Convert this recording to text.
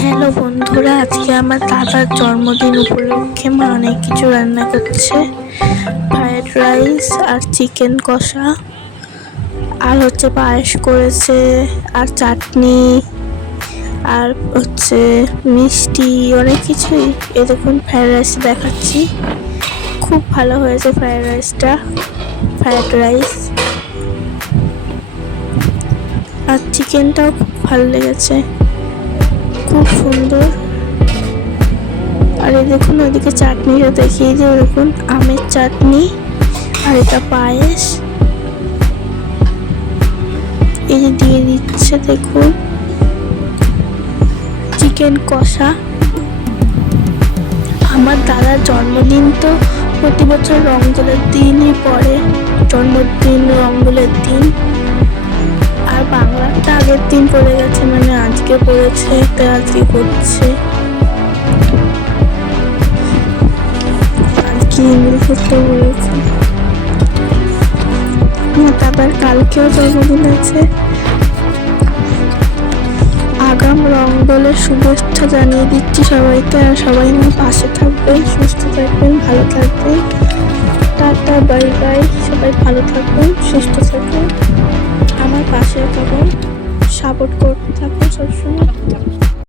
Hello বন্ধুরা, আজকে আমার দাদার জন্মদিন উপলক্ষে মা অনেক কিছু রান্না করছে। ফ্রায়েড রাইস আর চিকেন কষা, আর হচ্ছে পায়েস করেছে, আর চাটনি, আর হচ্ছে মিষ্টি, অনেক কিছুই। এ দেখুন ফ্রায়েড রাইস দেখাচ্ছি, খুব ভালো হয়েছে ফ্রায়েড রাইসটা। ফ্রায়েড রাইস আর চিকেনটাও খুব ভালো লেগেছে, খুব সুন্দর। আর এই দেখুন ওইদিকে চাটনিটা দেখিয়ে যে ওরকম আমের চাটনি, আর এটা পায়েস এই যে দিয়ে দিচ্ছে। দেখুন চিকেন কষা। আমার দাদার জন্মদিন তো প্রতি বছর রঙ্গলের দিনই পড়ে, জন্মদিন রঙ্গলের দিন। আর বাংলাটা আগের দিন পড়ে গেছে, মানে আজকে পড়েছে, তাই আজকে করছে। ইংরেজিতে বলেছে তারপর কালকেও জন্মদিন আছে। আগাম রংদোলের শুভেচ্ছা জানিয়ে দিচ্ছি সবাইকে। আর সবাই আমার পাশে থাকবেন, সুস্থ থাকবেন, ভালো থাকবেন। Tata, bye bye. সবাই ভালো থাকবেন, সুস্থ থাকবেন, আমার পাশে থাকুন, সাপোর্ট করতে থাকুন সবসময়।